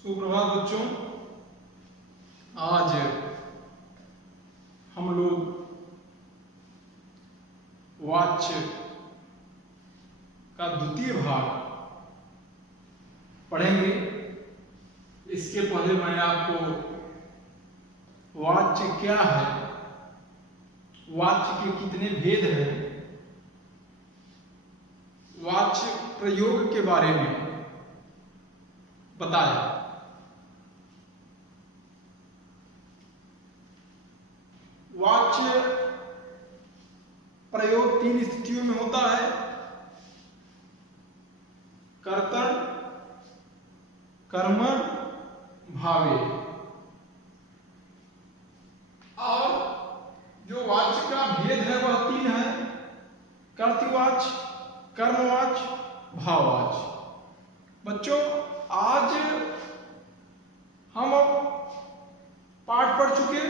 सुप्रभात बच्चों। आज हम लोग वाच्य का द्वितीय भाग पढ़ेंगे। इसके पहले मैं आपको वाच्य क्या है, वाच्य के कितने भेद हैं, वाच्य प्रयोग के बारे में बताया। वाच्य प्रयोग तीन स्थितियों में होता है: कर्तन, कर्मण, भावे। और जो वाच्य का भेद है वह तीन है: कर्तृवाच्य, कर्मवाच्य, भाववाच्य। बच्चों, आज हम पाठ पढ़ चुके,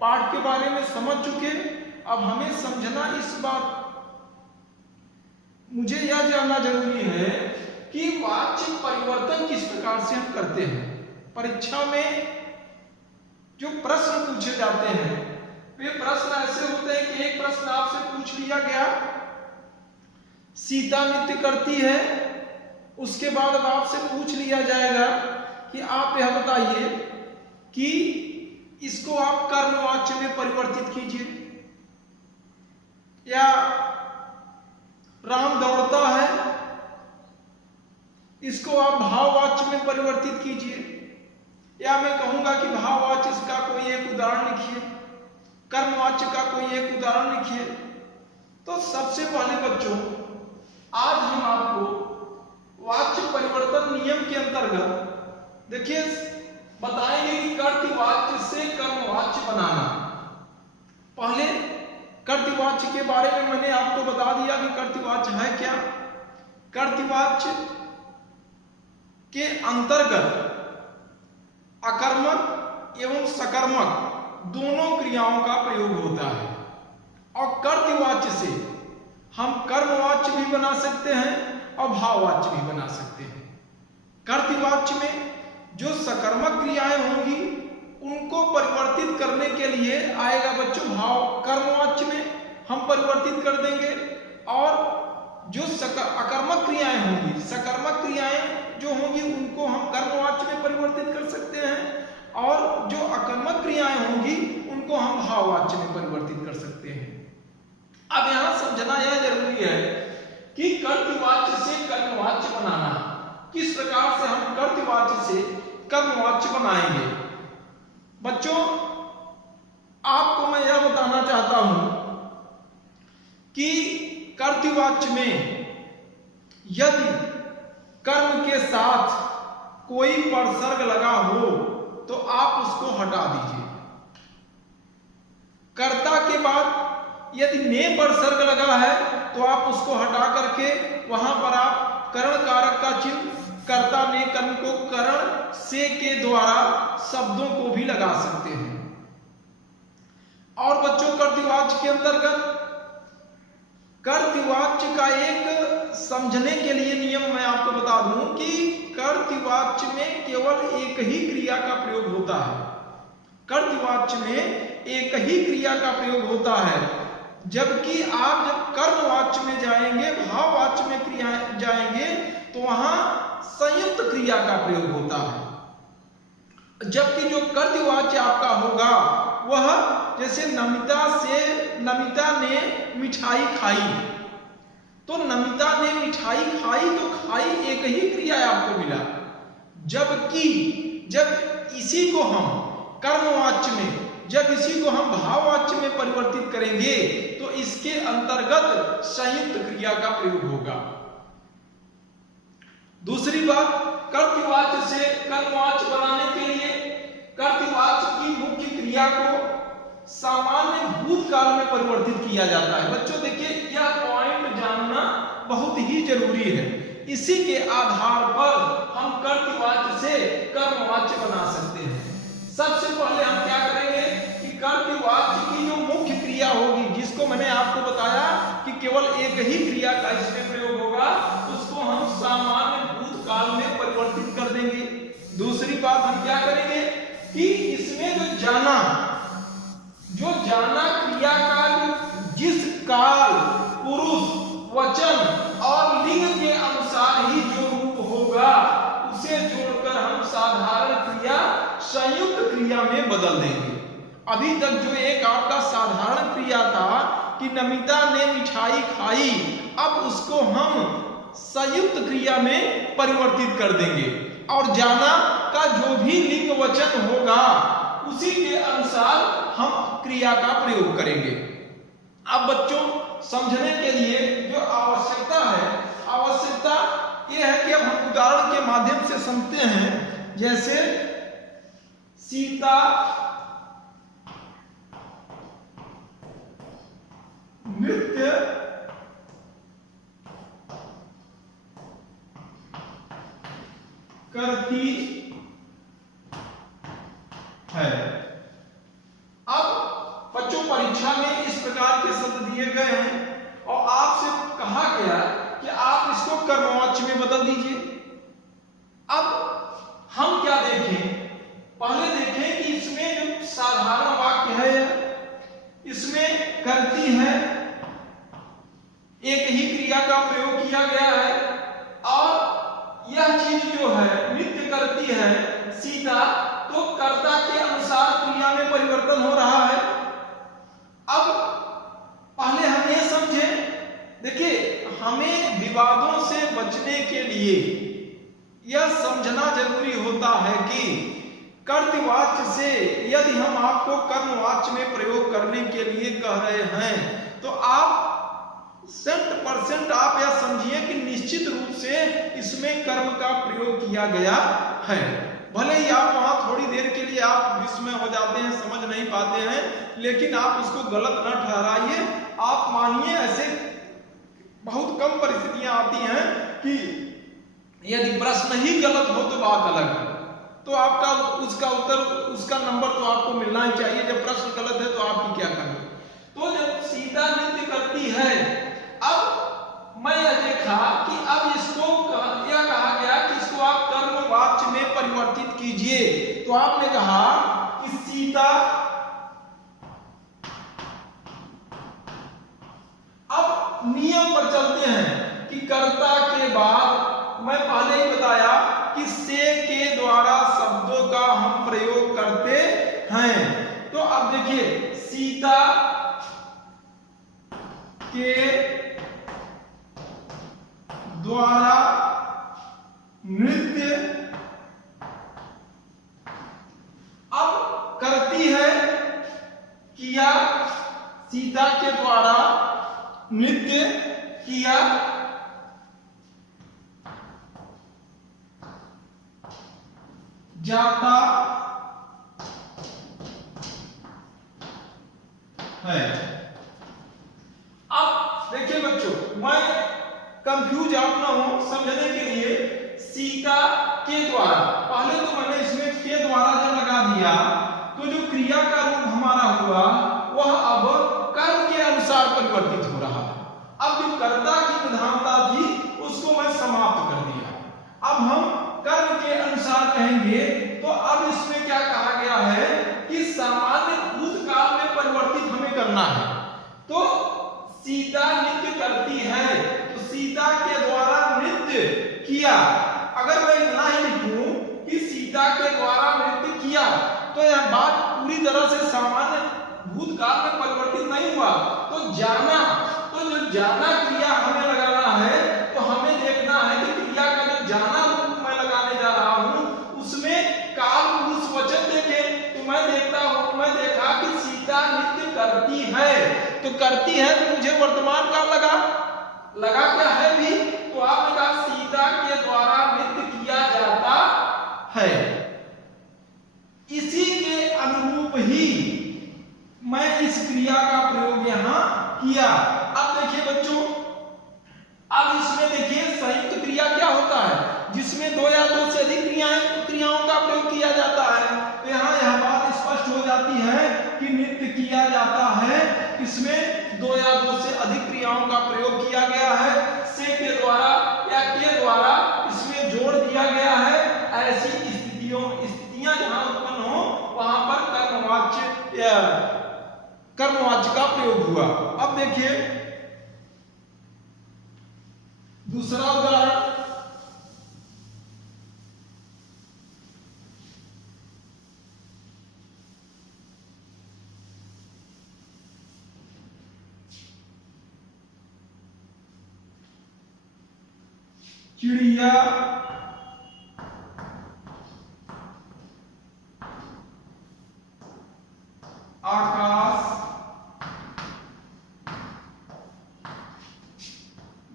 पाठ के बारे में समझ चुके। अब हमें समझना इस बात, मुझे यह जानना जरूरी है कि वाच्य परिवर्तन किस प्रकार से हम करते हैं। परीक्षा में जो प्रश्न पूछे जाते हैं वे प्रश्न ऐसे होते हैं कि एक प्रश्न आपसे पूछ लिया गया, सीता नृत्य करती है, उसके बाद अब आपसे पूछ लिया जाएगा कि आप यह बताइए कि इसको आप कर्मवाच्य में परिवर्तित कीजिए, या राम दौड़ता है इसको आप भाववाच्य में परिवर्तित कीजिए, या मैं कहूंगा कि भाववाच्य का कोई एक उदाहरण लिखिए, कर्मवाच्य का कोई एक उदाहरण लिखिए। तो सबसे पहले बच्चों, आज हम आपको वाच्य परिवर्तन नियम के अंतर्गत देखिए बताएंगे कि कर्तृवाच्य से कर्मवाच्य बनाना। पहले कर्तृवाच्य के बारे में मैंने आपको बता दिया कि कर्तृवाच्य है क्या। कर्तृवाच्य के अंतर्गत अकर्मक एवं सकर्मक दोनों क्रियाओं का प्रयोग होता है। और कर्तृवाच्य से हम कर्मवाच्य भी बना सकते हैं और भाववाच्य भी बना सकते हैं। कर्तृवाच्य में जो सकर्मक क्रियाएं होंगी उनको परिवर्तित करने के लिए आएगा बच्चों भाव। कर्मवाच्य में हम परिवर्तित कर देंगे, और जो अकर्मक क्रियाएं होंगी, सकर्मक क्रियाएं जो होंगी उनको हम कर्मवाच्य में परिवर्तित कर सकते हैं, और जो अकर्मक क्रियाएं होंगी उनको हम भाववाच्य में परिवर्तित कर सकते हैं। अब यहां समझना यह जरूरी है कि कर्तृवाच्य से कर्मवाच्य बनाना, किस प्रकार से हम कर्तृवाच्य से कर्मवाच्य बनाएंगे। बच्चों, आपको मैं यह बताना चाहता हूं कि कर्तृवाच्य में यदि कर्म के साथ कोई परसर्ग लगा हो तो आप उसको हटा दीजिए। कर्ता के बाद यदि ने परसर्ग लगा है तो आप उसको हटा करके वहां पर आप करण कारक का चिन्ह, कर्ता ने कर्म को करण से के द्वारा शब्दों को भी लगा सकते हैं। और बच्चों, कर्तृवाच्य के अंतर्गत कर्तृवाच्य का एक समझने के लिए नियम मैं आपको बता दूं कि कर्तृवाच्य में केवल एक ही क्रिया का प्रयोग होता है। कर्तृवाच्य में एक ही क्रिया का प्रयोग होता है, जबकि आप जब कर्मवाच्य में जाएंगे, भाववाच्य में क्रिया जाएंगे तो वहां संयुक्त क्रिया का प्रयोग होता है। जबकि जो कर्तृवाच्य आपका होगा वह जैसे नमिता ने मिठाई खाई, तो नमिता ने मिठाई खाई तो खाई एक ही क्रिया आपको मिला। जबकि जब इसी को हम कर्मवाच्य में, जब इसी को हम भाववाच्य में परिवर्तित करेंगे तो इसके अंतर्गत संयुक्त क्रिया का प्रयोग होगा। दूसरी बात, कर्तृवाच्य से कर्मवाच्य बनाने के लिए कर्तृवाच्य की मुख्य क्रिया को सामान्य भूतकाल में परिवर्तित किया जाता है। बच्चों देखिए, यह पॉइंट जानना बहुत ही जरूरी है। इसी के आधार पर हम कर्तृवाच्य से कर्मवाच्य बना सकते हैं। सबसे पहले हम क्या करेंगे कि कर्तृवाच्य की जो मुख्य क्रिया होगी, जिसको मैंने आपको बताया कि केवल एक ही क्रिया का इसमें प्रयोग होगा, उसको हम सामान्य भूतकाल में परिवर्तित कर देंगे। दूसरी क्या करेंगे कि इसमें जो जाना क्रिया का जिस काल, पुरुष, वचन और लिंग के अनुसार ही जो रूप होगा उसे जोड़कर हम साधारण क्रिया संयुक्त क्रिया में बदल देंगे। अभी तक जो एक आपका साधारण क्रिया था कि नमिता ने मिठाई खाई, अब उसको हम संयुक्त क्रिया में परिवर्तित कर देंगे और जाना का जो भी लिंग वचन होगा उसी के अनुसार हम क्रिया का प्रयोग करेंगे। अब बच्चों समझने के लिए जो आवश्यकता यह है कि अब हम उदाहरण के माध्यम से समझते हैं। जैसे सीता नृत्य करती है। अब बच्चों परीक्षा में इस प्रकार के शब्द दिए गए हैं और आपसे कहा गया कि आप इसको कर्मवाच्य में बदल दीजिए। अब हम क्या देखें, पहले देखें कि इसमें जो साधारण वाक्य है इसमें करती है, एक ही क्रिया का प्रयोग किया गया है और यह चीज जो है नृत्य करती है सीता, तो कर्ता के अनुसार क्रिया में परिवर्तन हो रहा है। अब पहले हम ये समझें, देखिए हमें विवादों से बचने के लिए यह समझना जरूरी होता है कि कर्तवाच्य से यदि हम आपको कर्मवाच्य में प्रयोग करने के लिए कह रहे हैं तो आप 100% आप यह समझिए कि निश्चित रूप से इसमें कर्म का प्रयोग किया गया है। भले ही आप वहां थोड़ी देर के लिए आप विस्मय हो जाते हैं, समझ नहीं पाते हैं, लेकिन आप उसको गलत न ठहराइए। आप मानिए ऐसे बहुत कम परिस्थितियां आती हैं कि यदि प्रश्न ही गलत हो तो बात अलग है, तो आपका उसका उत्तर उसका नंबर तो आपको मिलना ही चाहिए। जब प्रश्न गलत है तो आपकी क्या करनी। तो जब सीता नृत्य करती है, अब मैं यह देखा कि अब इसको यह कहा गया कि इसको आप कर्मवाच्य में परिवर्तित कीजिए। तो आपने कहा कि सीता, अब नियम पर चलते हैं कि कर्ता के बाद मैं पहले ही बताया कि से के द्वारा शब्दों का हम प्रयोग करते हैं। तो अब देखिए सीता के द्वारा नृत्य, अब करती है किया, सीता के द्वारा नृत्य किया, जाता है। अब देखिए बच्चों, मैं कंफ्यूज आप ना हो, समझने के लिए सीता के द्वारा, पहले तो मैंने इसमें के द्वारा जब लगा दिया तो जो क्रिया का रूप हमारा हुआ वह अब कर्म के अनुसार परिवर्तित हो रहा है। अब जो कर्ता की प्रधानता थी उसको मैं समाप्त कर दिया। अब हम कर्म के अनुसार कहेंगे तो अब इसमें क्या कहा गया है कि सामान्य भूतकाल में परिवर्तित हमें करना है। तो सीता नृत्य करती है, तो सीता के द्वारा नृत्य किया। अगर मैं इतना ही लिखूं कि सीता के द्वारा नृत्य किया तो यह बात पूरी तरह से सामान्य भूतकाल में परिवर्तित नहीं हुआ। तो जाना, तो जो जाना क्रिया हमें लगाना है तो हमें देखना है कि क्रिया का जो जाना रूप मैं लगाने जा रहा हूं उसमें काल पुरुष वचन देखे। तो मैं देखा कि सीता नृत्य करती है, तो करती है तो मुझे वर्तमान काल लगा क्या है भी, तो आपने कहा सीता के द्वारा नृत्य किया जाता है। इसी के अनुरूप ही मैं इस क्रिया का प्रयोग यहां किया। अब देखिए बच्चों, अब इसमें देखिए संयुक्त क्रिया क्या होता है, जिसमें दो या दो से अधिक क्रियाओं का प्रयोग किया जाता है। तो यहाँ यह बात स्पष्ट हो जाती है कि नृत्य किया जाता है, इसमें दो या दो से अधिक क्रियाओं का प्रयोग किया गया है। से के द्वारा या के द्वारा इसमें जोड़ दिया गया है। ऐसी स्थितियां जो कर्मवाच्य का प्रयोग हुआ। अब देखिए दूसरा उदाहरण, चिड़िया आकाश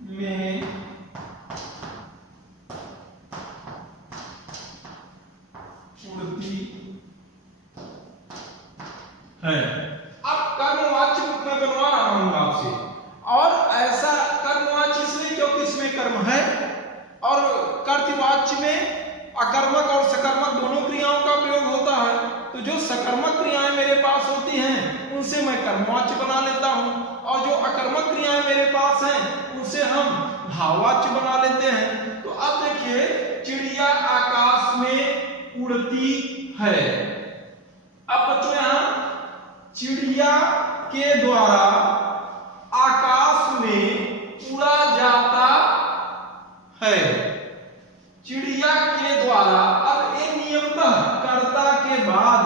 में उड़ती है। अब कर्मवाच्य मैं बनवा रहा हूं आपसे, और ऐसा कर्मवाच्य इसलिए क्योंकि इसमें कर्म है, और कर्तृवाच्य में अकर्मक और सकर्मक दोनों क्रियाओं का प्रयोग होता है। तो जो सकर्मक क्रियाएं मेरे पास होती हैं उनसे मैं कर्मवाच्य बना लेता हूं, और जो अकर्मक क्रियाएं मेरे पास हैं उनसे हम भाववाच्य बना लेते हैं। तो अब देखिए चिड़िया आकाश में उड़ती है। अब बच्चों यहां चिड़िया के द्वारा आकाश में उड़ा जाता है। चिड़िया के द्वारा, अब एक नियमतः कर्ता के बाद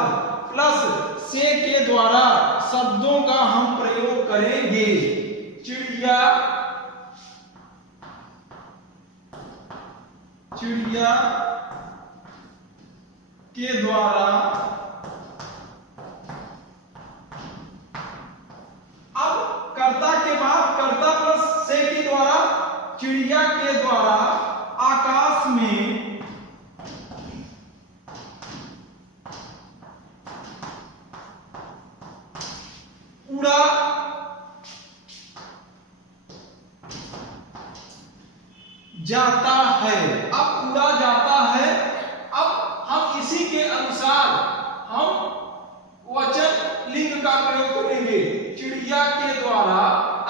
प्लस से के द्वारा शब्दों का हम प्रयोग करेंगे। चिड़िया के द्वारा, अब कर्ता के बाद कर्ता प्लस से के द्वारा चिड़िया के द्वारा आकाश में उड़ा जाता है। अब उड़ा जाता है, अब हम इसी के अनुसार हम वचन लिंग का प्रयोग करेंगे। चिड़िया के द्वारा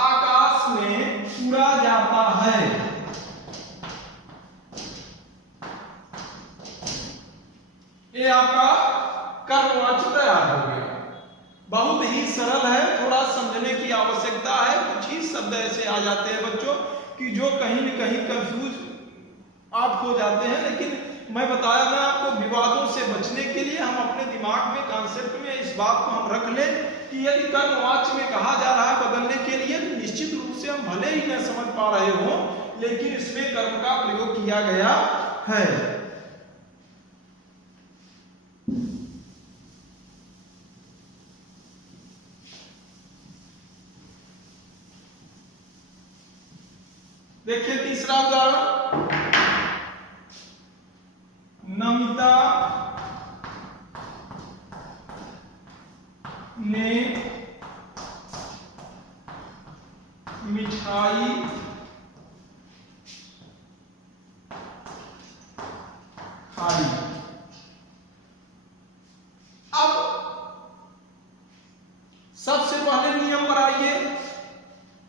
आकाश में उड़ा जाता है। ये आपका कर्मवाच्य तैयार हो गया। बहुत ही सरल है, थोड़ा समझने की आवश्यकता है। कुछ ही शब्द ऐसे आ जाते हैं बच्चों कि जो कहीं न कहीं कंफ्यूज आप हो जाते हैं, लेकिन मैं बताया ना आपको, विवादों से बचने के लिए हम अपने दिमाग में कॉन्सेप्ट में इस बात को हम रख लें कि यदि कर्मवाच्य में कहा जा रहा है बदलने के लिए, तो निश्चित रूप से हम भले ही न समझ पा रहे हो, लेकिन इसमें कर्म का प्रयोग किया गया है। देखिए तीसरा उदाहरण, नमिता ने मिठाई खाई। अब सबसे पहले नियम पर आइए,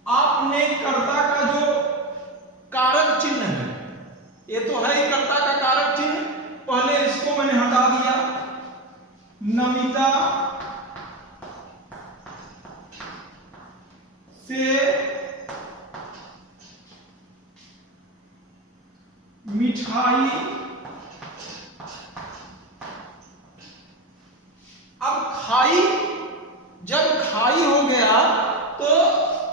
आपने कर्ता का जो कारक चिन्ह है, ये तो है ही कर्ता का कारक चिन्ह, पहले इसको मैंने हटा दिया। नमिता से मिठाई, अब खाई, जब खाई हो गया तो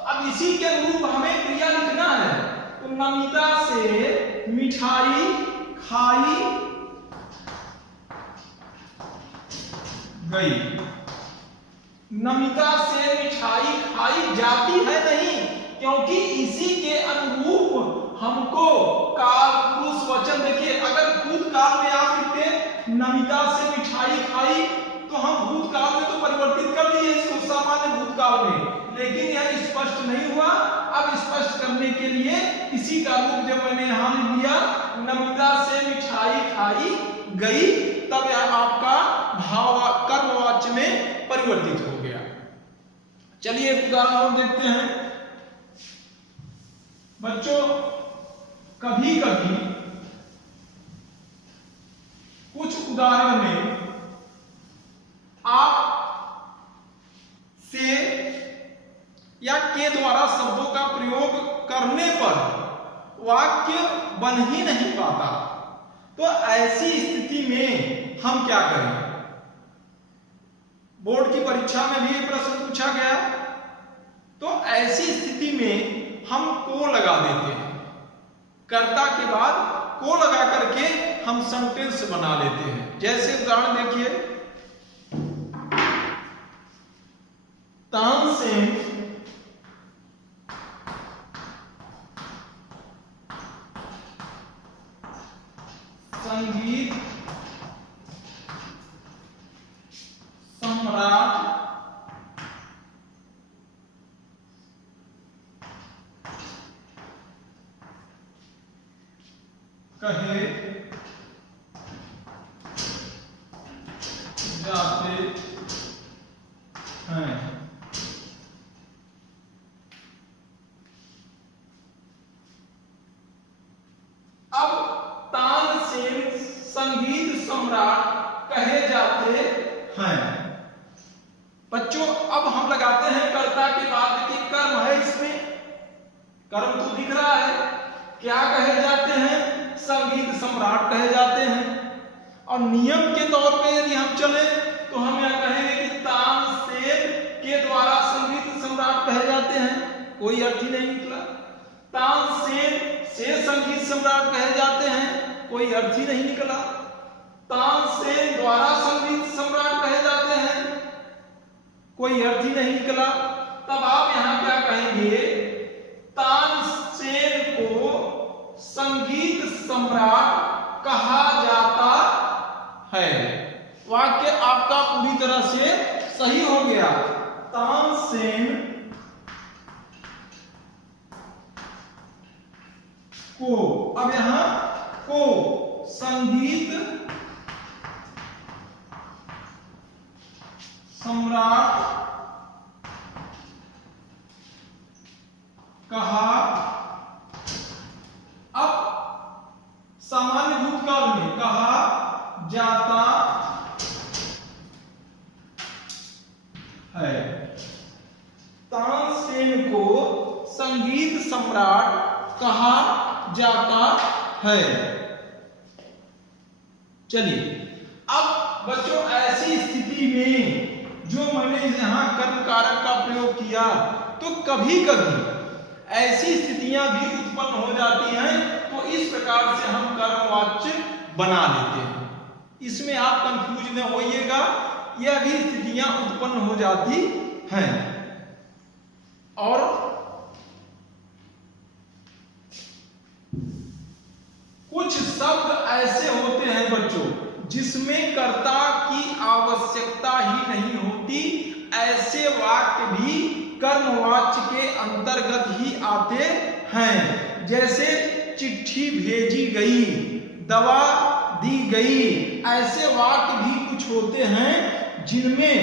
अब इसी के अनुरूप हमें क्रिया लिखना है। तो नमिता से मिठाई खाई गई। नमिता से मिठाई खाई जाती है नहीं, क्योंकि इसी के अनुरूप हमको काल पुरुष वचन, देखिए अगर भूतकाल में आप लिखते नमिता से मिठाई खाई तो हम भूतकाल में तो परिवर्तित कर दिए इसको सामान्य भूतकाल में, लेकिन यह स्पष्ट नहीं हुआ। अब स्पष्ट करने के लिए इसी का रूप जब मैंने यहां लिख दिया नमिता से मिठाई खाई गई, तब यह आपका भाव कर्मवाच्य में परिवर्तित हो गया। चलिए एक उदाहरण और देखते हैं बच्चों। कभी कभी कुछ उदाहरण में आप से पर वाक्य बन ही नहीं पाता। तो ऐसी स्थिति में हम क्या करें? बोर्ड की परीक्षा में भी ये प्रश्न पूछा गया। तो ऐसी स्थिति में हम को लगा देते हैं, कर्ता के बाद को लगा करके हम सेंटेंस बना लेते हैं। जैसे उदाहरण देखिए, तानसेन संगीत सम्राट कहे जाते हैं। अब तानसेन संगीत सम्राट कहे जाते हैं। बच्चों अब हम लगाते हैं कर्ता के बाद देखिए कर्म है, इसमें कर्म तो दिख रहा है। क्या कहे जाते हैं? संगीत सम्राट कहे जाते हैं। और नियम के तौर पे यदि हम चले तो हम यह कहेंगे कि तानसेन के द्वारा संगीत सम्राट कहे जाते हैं। कोई अर्थ ही नहीं निकला। तानसेन से संगीत सम्राट कहे जाते हैं, कोई अर्थ ही नहीं निकला। तानसेन द्वारा संगीत सम्राट कहे जाते हैं, कोई अर्थ ही नहीं निकला। तब आप यहां क्या कहेंगे? तानसेन को संगीत सम्राट कहा जाता है। वाक्य आपका पूरी तरह से सही हो गया। तानसेन को, अब यहां को संगीत सम्राट कहा। अब सामान्य भूतकाल में कहा जाता है। तानसेन को संगीत सम्राट कहा जाता है। चलिए, अब बच्चों ऐसी स्थिति में जो मैंने यहां कर्म कारक का प्रयोग किया, तो कभी कभी ऐसी स्थितियां भी उत्पन्न हो जाती हैं, तो इस प्रकार से हम कर्मवाच्य बना लेते हैं। इसमें आप कंफ्यूज न होइएगा, यह भी स्थितियां उत्पन्न हो जाती हैं। और कुछ शब्द ऐसे होते हैं बच्चों जिसमें कर्ता की आवश्यकता ही नहीं होती। ऐसे वाक्य भी कर्मवाच्य के अंतर्गत ही आते हैं। जैसे चिट्ठी भेजी गई, दवा दी गई, ऐसे वाक्य भी कुछ होते हैं जिनमें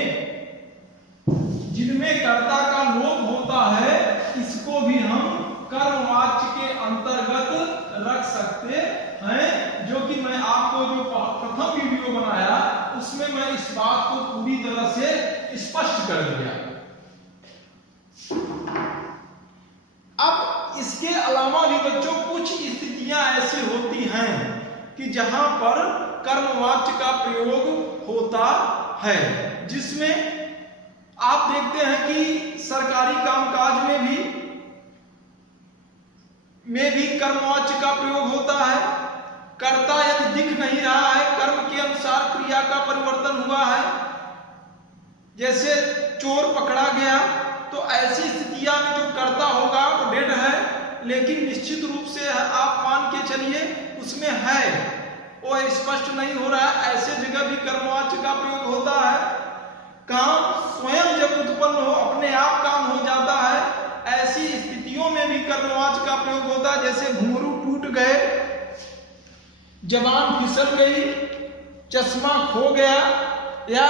कर्ता का लोप होता है। इसको भी हम कर्मवाच्य के अंतर्गत रख सकते हैं, जो कि मैं आपको जो प्रथम वीडियो बनाया उसमें मैं इस बात को पूरी तरह से स्पष्ट कर दिया। अब इसके अलावा भी बच्चों कुछ स्थितियां ऐसी होती हैं कि जहां पर कर्मवाच्य का प्रयोग होता है, जिसमें आप देखते हैं कि सरकारी कामकाज में भी कर्मवाच्य का प्रयोग होता है। कर्ता यदि दिख नहीं रहा है, कर्म के अनुसार क्रिया का परिवर्तन हुआ है। जैसे चोर पकड़ा गया, तो ऐसी स्थितियां में जो कर्ता होगा वो डेड है, लेकिन निश्चित रूप से आप मान के चलिए उसमें है, वो स्पष्ट नहीं हो रहा है। ऐसे जगह भी कर्मवाच्य का प्रयोग होता है। काम स्वयं जब उत्पन्न हो, अपने आप काम हो जाता है, ऐसी स्थितियों में भी कर्मवाच्य का प्रयोग होता है। जैसे घुंघरू टूट गए, जबान फिसल गई, चश्मा खो गया, या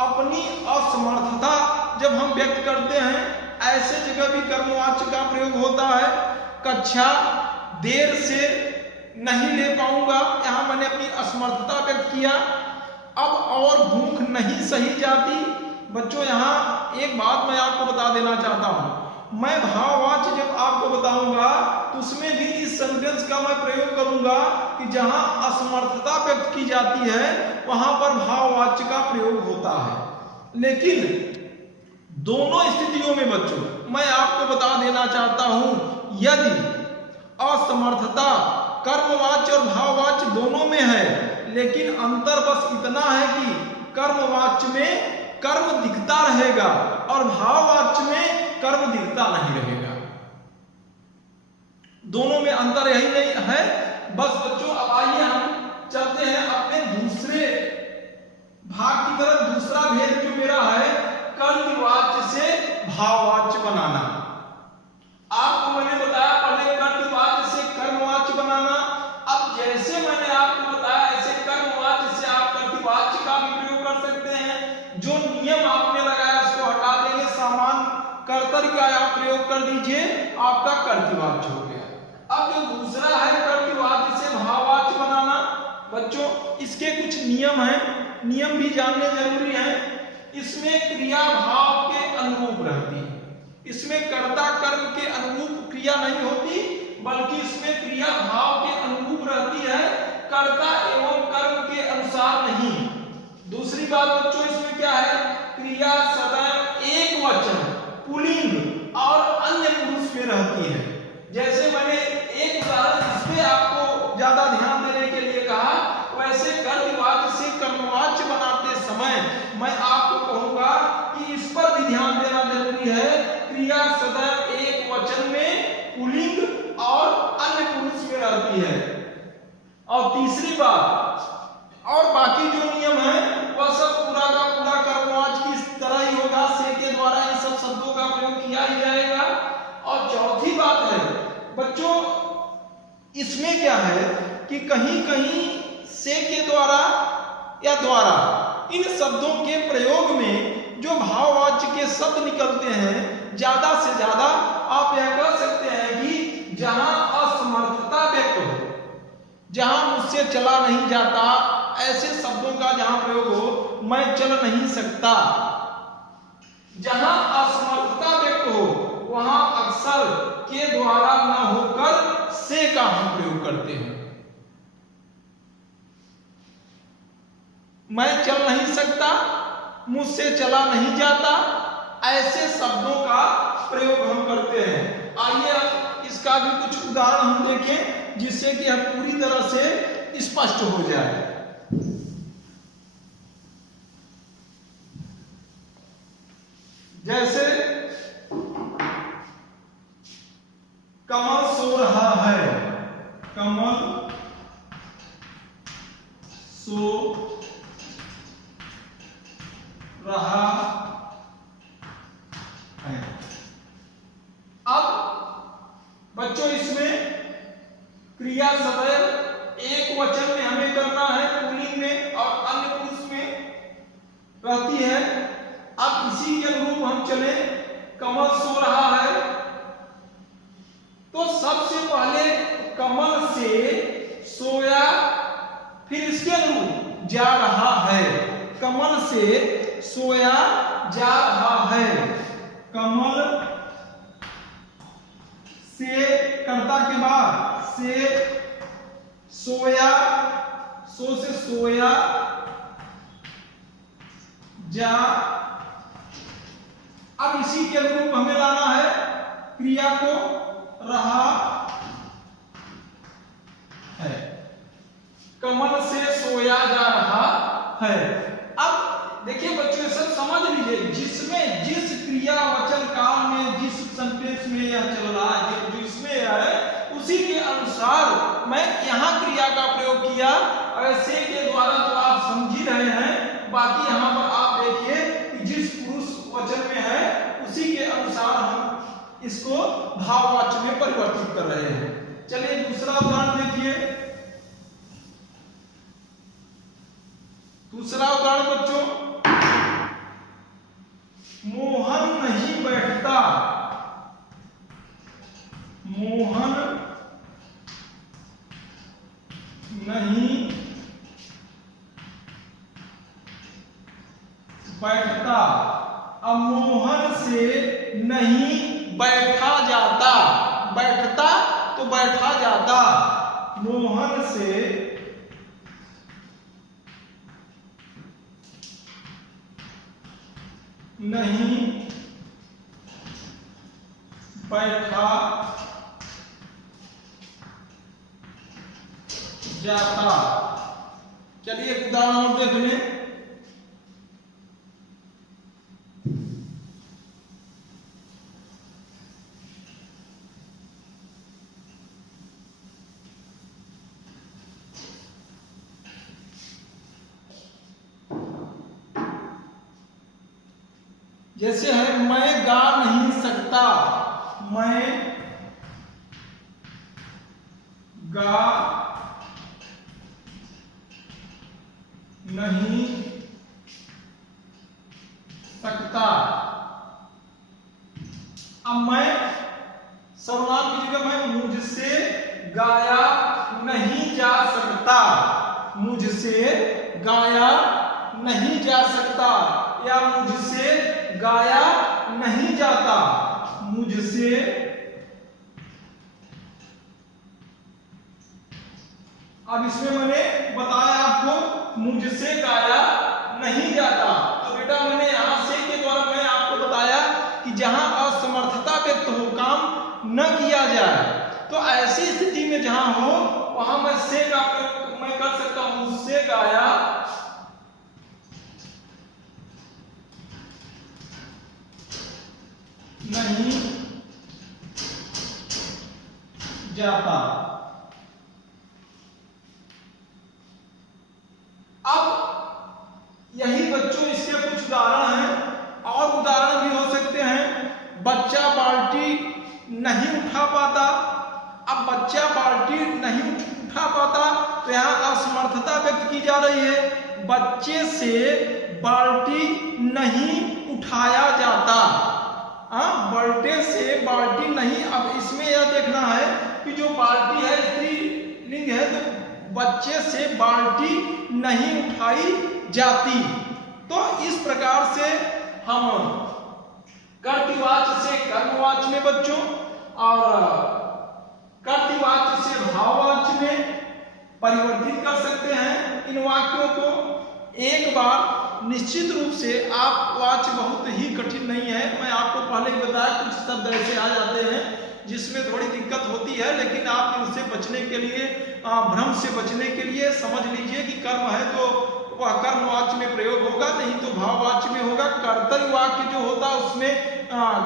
अपनी असमर्थता जब हम व्यक्त करते हैं, ऐसे जगह भी कर्मवाच्य का प्रयोग होता है। कक्षा देर से नहीं ले पाऊंगा, यहां मैंने अपनी असमर्थता व्यक्त किया। अब और भूख नहीं सही जाती। बच्चों यहां एक बात मैं आपको बता देना चाहता हूं, मैं भाववाच्य जब आपको बताऊंगा तो उसमें भी इस सेंटेंस का मैं प्रयोग करूंगा कि जहां असमर्थता व्यक्त की जाती है वहां पर भाववाच्य का प्रयोग होता है। लेकिन दोनों स्थितियों में बच्चों मैं आपको बता देना चाहता हूं, यदि असमर्थता कर्मवाच्य और भाववाच्य दोनों में है, लेकिन अंतर बस इतना है कि कर्मवाच्य में कर्म दिखता रहेगा और भाववाच्य में कर्म दिखता नहीं रहेगा। दोनों में अंतर यही नहीं है। बस बच्चों अब आइए हम चलते हैं अपने दूसरे भाग की तरफ। दूसरा भेद जो मेरा है कर्तवाच्य से भाववाच्य बनाना। आपको मैंने बताया पहले कर्तवाच्य से कर्मवाच्य बनाना। अब जैसे मैंने आपको बताया ऐसे कर्मवाच्य से आप कर्तवाच्य का भी प्रयोग कर सकते हैं। जो नियम आपने लगाया उसको हटा देंगे, सामान्य कर्तरी का आप प्रयोग कर दीजिए, आपका कर्तवाच्य हो गया। अब जो दूसरा है कर्तवाच्य से भाववाच्य बनाना, बच्चों इसके कुछ नियम हैं, नियम भी जानने जरूरी हैं। इसमें क्रिया भाव के अनुरूप रहती है। इसमें कर्ता कर्म के अनुरूप क्रिया नहीं होती, बल्कि इसमें क्रिया भाव के अनुरूप रहती है, कर्ता एवं कर्म के अनुसार नहीं। दूसरी बात बच्चों इसमें क्या है, क्रिया सदैव एक वचन पुल्लिंग और अन्य पुरुष में रहती है। जैसे मैंने एक उदाहरण इसमें आपको ज्यादा ध्यान देने के लिए कहा, वैसे कर्तवाच्य से कर्मवाच्य बनाते समय मैं आपको कहूंगा कि इस पर भी ध्यान देना जरूरी है। क्रिया सदैव एक वचन में पुल्लिंग और अन्य पुरुष में रहती है। और तीसरी बात, और बाकी जो नियम है वह सब पूरा का पूरा कर्मवाच्य की तरह ही होगा, से के द्वारा इन सब शब्दों का प्रयोग किया ही जाएगा। और चौथी बात है बच्चों, इसमें क्या है कि कहीं कहीं से के द्वारा या द्वारा इन शब्दों के प्रयोग में जो भाववाच्य के शब्द निकलते हैं, ज्यादा से ज्यादा आप यह कह सकते हैं कि जहां असमर्थता व्यक्त हो, जहां मुझसे चला नहीं जाता, ऐसे शब्दों का जहां प्रयोग हो, मैं चल नहीं सकता, जहां असमर्थता व्यक्त हो वहां अक्सर के द्वारा न होकर से का हम प्रयोग करते हैं। मैं चल नहीं सकता, मुझसे चला नहीं जाता, ऐसे शब्दों का प्रयोग हम करते हैं। आइए अब इसका भी कुछ उदाहरण हम देखें जिससे कि हम पूरी तरह से स्पष्ट हो जाए। जैसे कमल सो रहा है, कमल सो रहा है। अब बच्चों इसमें क्रिया सदैव एक वचन में हमें करना है, पुल्लिंग में और अन्य पुरुष में रहती है। अब इसी के अनुरूप हम चले, कमल सो रहा है, तो सबसे पहले कमल से सोया, फिर इसके अनुरूप जा रहा है, कमल से सोया जा रहा है। कमल से कर्ता के बाद से सोया, सो से सोया जा। अब इसी के अनुरूप हमें लाना है क्रिया को, रहा है, कमल से सोया जा रहा है। अब देखिए बच्चों सब समझ लीजिए, जिसमें जिस क्रिया वचन काल में जिस सेंटेंस में यह चल रहा है, जो इसमें है उसी के अनुसार मैं यहाँ क्रिया का प्रयोग किया। ऐसे के द्वारा तो आप समझ ही रहे हैं, बाकी यहाँ पर आप देखिए कि जिस पुरुष वचन में है उसी के अनुसार हम इसको भाववाच्य में परिवर्तित कर रहे हैं। चलिए दूसरा उदाहरण देखिए। दूसरा उदाहरण बच्चों, मोहन नहीं बैठता, मोहन नहीं बैठता। अब मोहन से नहीं बैठा जाता, बैठता तो बैठा जाता। मोहन से नहीं बैठा जाता। चलिए एक उदाहरण और देख लें। जैसे है मैं गा नहीं सकता, मैं गा नहीं सकता। अब मैं सर्वनाम की जगह मैं मुझसे गाया नहीं जा सकता, मुझसे गाया नहीं जा सकता, या मुझसे गाया नहीं जाता, मुझसे अब इसमें मैंने बताया आपको मुझसे गाया नहीं जाता। तो बेटा मैंने यहां से के द्वारा मैं आपको बताया कि जहां असमर्थता व्यक्त हो, काम न किया जाए, तो ऐसी स्थिति में जहां हो वहां मैं से का प्रयोग मैं कर सकता हूं, मुझसे गाया नहीं जाता। अब यही बच्चों इसके कुछ उदाहरण हैं, और उदाहरण भी हो सकते हैं। बच्चा बाल्टी नहीं उठा पाता। अब बच्चा बाल्टी नहीं उठा पाता तो यहाँ असमर्थता व्यक्त की जा रही है। बच्चे से बाल्टी नहीं उठाया जाता। बाल्टे से बाल्टी नहीं। अब इसमें यह देखना है कि जो बाल्टी है स्त्रीलिंग है, तो बच्चे से बाल्टी नहीं उठाई जाती। तो इस प्रकार से हम कर्तृवाच्य से कर्मवाच्य में बच्चों और कर्तृवाच्य से भाववाच्य में परिवर्तित कर सकते हैं। इन वाक्यों को एक बार निश्चित रूप से आप वाच्य बहुत ही कठिन नहीं है। मैं आपको पहले ही बताया कुछ शब्द ऐसे आ जाते हैं जिसमें थोड़ी दिक्कत होती है, लेकिन आप इनसे बचने के लिए, भ्रम से बचने के लिए समझ लीजिए कि कर्म है तो वह कर्मवाच्य में प्रयोग होगा, नहीं तो भाववाच्य में होगा। कर्तव्य वाक्य जो होता है उसमें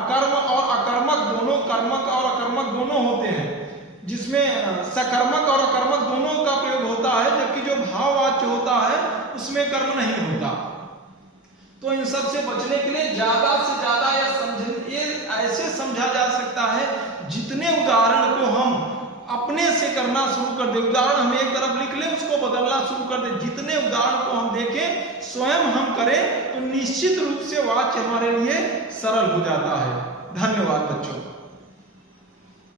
कर्म और अकर्मक दोनों, कर्मक और अकर्मक दोनों होते हैं, जिसमें सकर्मक और अकर्मक दोनों का प्रयोग होता है, जबकि जो भाववाच्य होता है उसमें कर्म नहीं होता। तो इन सब से बचने के लिए ज्यादा से ज्यादा ये ऐसे समझा जा सकता है, जितने उदाहरण को हम अपने से करना शुरू कर दे, उदाहरण हम एक तरफ लिख लें, उसको बदलना शुरू कर दे, जितने उदाहरण को हम देखें, स्वयं हम करें, तो निश्चित रूप से वाक्य हमारे लिए सरल हो जाता है। धन्यवाद बच्चों।